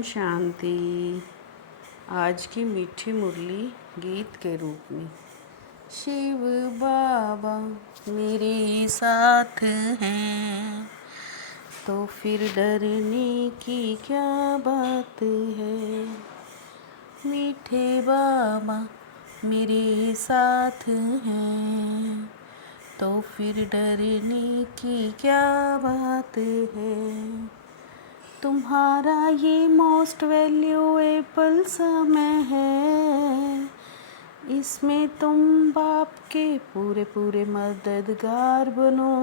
ओम शांति। आज की मीठी मुरली गीत के रूप में। शिव बाबा मेरे साथ हैं तो फिर डरने की क्या बात है। मीठे बाबा मेरे साथ हैं तो फिर डरने की क्या बात है। तुम्हारा ये मोस्ट वैल्यूएबल समय है, इसमें तुम बाप के पूरे पूरे मददगार बनो।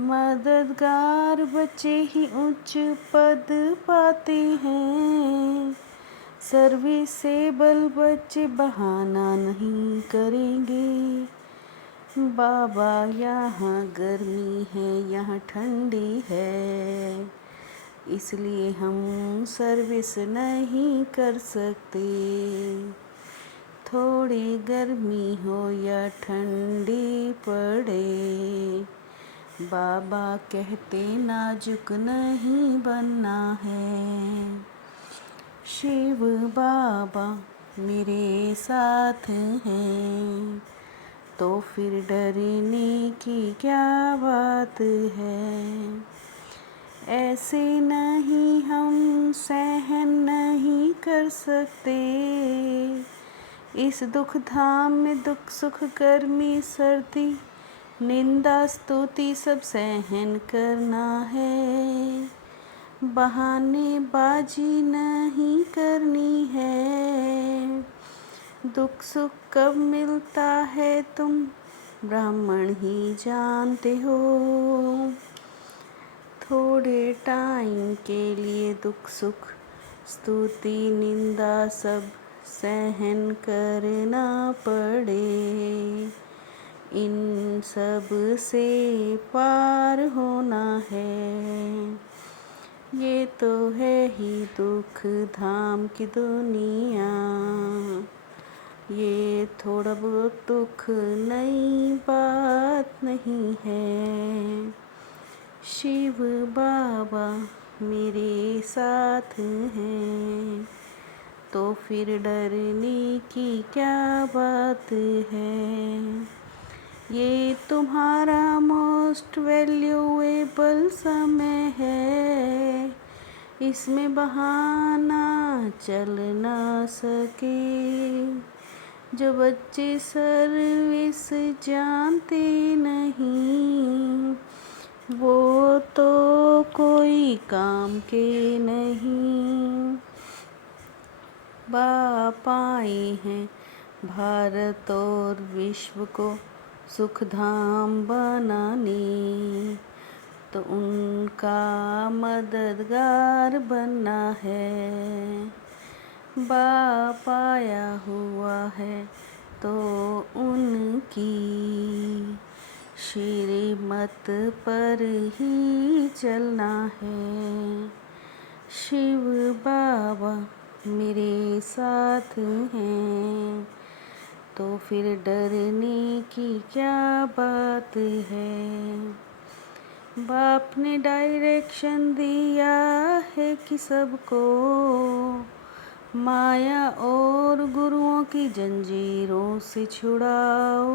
मददगार बच्चे ही उच्च पद पाते हैं, सर्विसेबल बच्चे बहाना नहीं करेंगे। बाबा यहाँ गर्मी है, यहाँ ठंडी है, इसलिए हम सर्विस नहीं कर सकते। थोड़ी गर्मी हो या ठंडी पड़े, बाबा कहते नाजुक नहीं बनना है। शिव बाबा मेरे साथ हैं तो फिर डरने की क्या बात है। ऐसे नहीं हम सहन नहीं कर सकते, इस दुख धाम में दुख सुख गर्मी सर्दी निंदा स्तुति सब सहन करना है। बहानेबाजी नहीं करनी है, दुख सुख कब मिलता है तुम ब्राह्मण ही जानते हो। थोड़े टाइम के लिए दुख सुख स्तुति निंदा सब सहन करना पड़े, इन सब से पार होना है। ये तो है ही दुख धाम की दुनिया, ये थोड़ा बहुत दुख नई बात नहीं है। शिव बाबा मेरे साथ हैं तो फिर डरने की क्या बात है। ये तुम्हारा मोस्ट वैल्यूएबल समय है, इसमें बहाना चल ना सके। जो बच्चे सर्विस जानते नहीं, वो तो कोई काम के नहीं। बाप आए हैं भारत और विश्व को सुख धाम बनाने, तो उनका मददगार बनना है। बाप आया हुआ है तो उनकी श्रीमत पर ही चलना है। शिव बाबा मेरे साथ हैं तो फिर डरने की क्या बात है। बाप ने डायरेक्शन दिया है कि सबको माया और गुरुओं की जंजीरों से छुड़ाओ।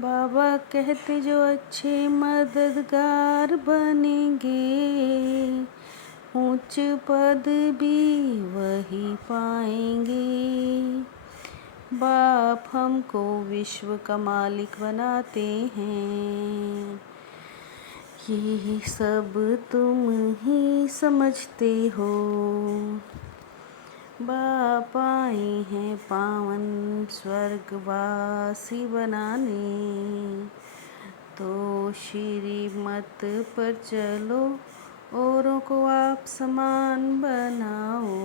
बाबा कहते जो अच्छे मददगार बनेंगे, ऊंच पद भी वही पाएंगे। बाप हमको विश्व का मालिक बनाते हैं, ये सब तुम ही समझते हो। बाप आए हैं पावन स्वर्गवासी बनाने, तो श्रीमत पर चलो औरों को आप समान बनाओ।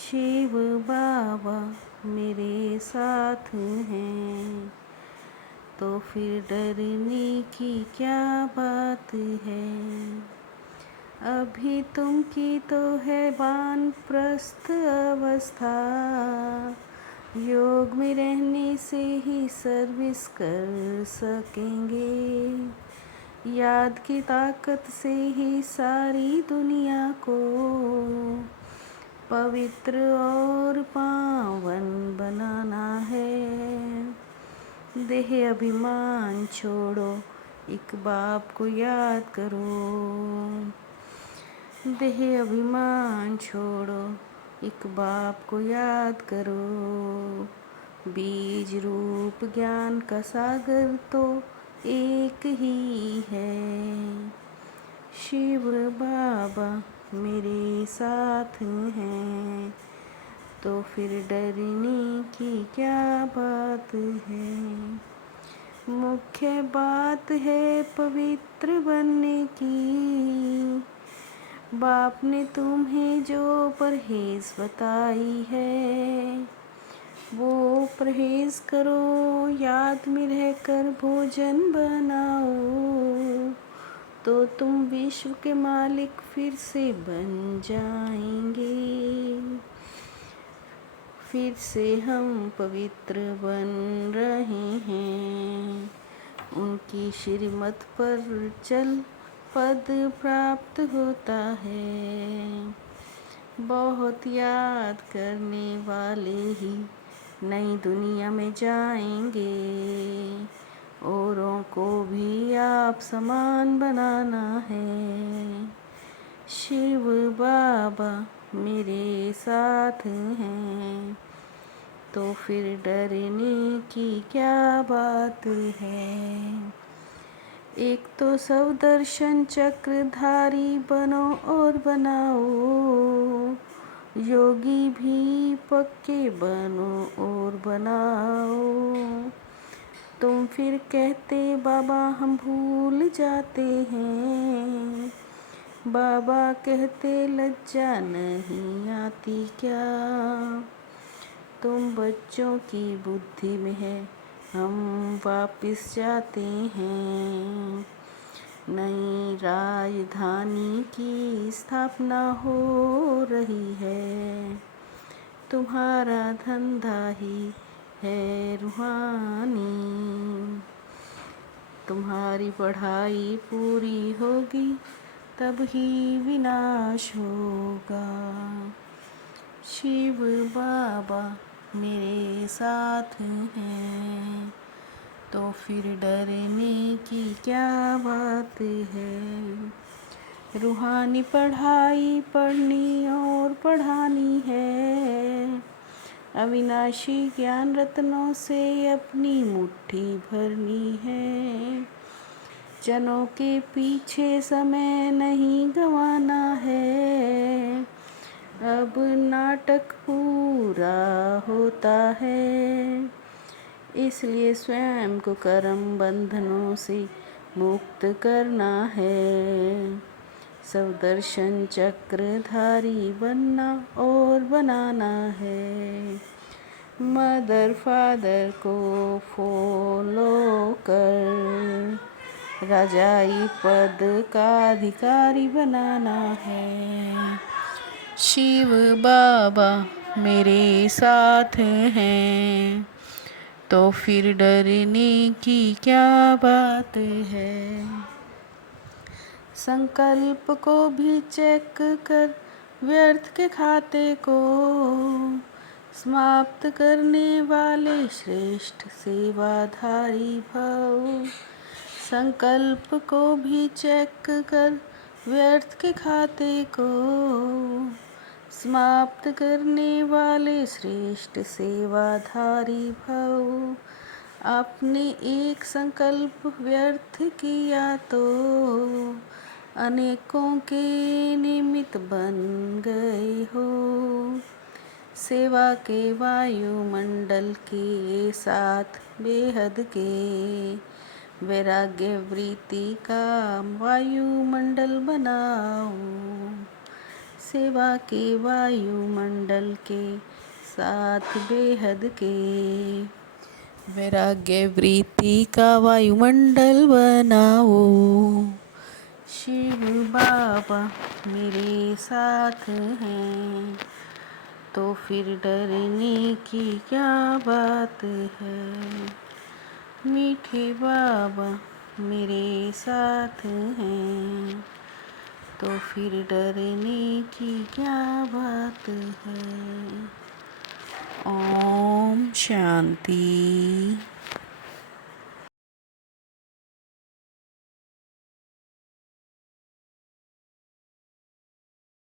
शिव बाबा मेरे साथ हैं तो फिर डरने की क्या बात है। अभी तुम की तो है वानप्रस्थ अवस्था, योग में रहने से ही सर्विस कर सकेंगे। याद की ताकत से ही सारी दुनिया को पवित्र और पावन बनाना है। देह अभिमान छोड़ो, एक बाप को याद करो। देह अभिमान छोड़ो, एक बाप को याद करो। बीज रूप ज्ञान का सागर तो एक ही है। शिव बाबा मेरे साथ हैं, तो फिर डरने की क्या बात है। मुख्य बात है पवित्र बनने की। बाप ने तुम्हें जो परहेज बताई है, वो परहेज करो। याद में रहकर भोजन बनाओ, तो तुम विश्व के मालिक फिर से बन जाएंगे। फिर से हम पवित्र बन रहे हैं। उनकी श्रीमत पर चल पद प्राप्त होता है। बहुत याद करने वाले ही नई दुनिया में जाएंगे। औरों को भी आप समान बनाना है। शिव बाबा मेरे साथ हैं, तो फिर डरने की क्या बात है। एक तो सब दर्शन चक्रधारी बनो और बनाओ। योगी भी पक्के बनो और बनाओ। तुम फिर कहते बाबा हम भूल जाते हैं। बाबा कहते लज्जा नहीं आती क्या। तुम बच्चों की बुद्धि में है, हम वापिस जाते हैं। नई राजधानी की स्थापना हो रही है। तुम्हारा धंधा ही है रूहानी। तुम्हारी पढ़ाई पूरी होगी, तब ही विनाश होगा। शिव बाबा मेरे साथ हैं, तो फिर डरने की क्या बात है। रूहानी पढ़ाई पढ़नी और पढ़ानी है। अविनाशी ज्ञान रत्नों से अपनी मुट्ठी भरनी है। जनों के पीछे समय नहीं गंवाना है। अब नाटक पूरा होता है, इसलिए स्वयं को कर्म बंधनों से मुक्त करना है। सब दर्शन चक्रधारी बनना और बनाना है। मदर फादर को फॉलो कर राजाई पद का अधिकारी बनाना है। शिव बाबा मेरे साथ हैं, तो फिर डरने की क्या बात है। संकल्प को भी चेक कर व्यर्थ के खाते को समाप्त करने वाले श्रेष्ठ सेवाधारी भव। संकल्प को भी चेक कर व्यर्थ के खाते को समाप्त करने वाले श्रेष्ठ सेवाधारी भव। आपने एक संकल्प व्यर्थ किया तो अनेकों के निमित्त बन गए हो। सेवा के वायुमंडल के साथ बेहद के वैराग्य वृत्ति का वायुमंडल बनाओ। सेवा के वायुमंडल के साथ बेहद के वैराग्य वृत्ति का वायुमंडल बनाओ। शिव बाबा मेरे साथ हैं, तो फिर डरने की क्या बात है। मीठे बाबा मेरे साथ हैं, तो फिर डरने की क्या बात है। ओम शांति।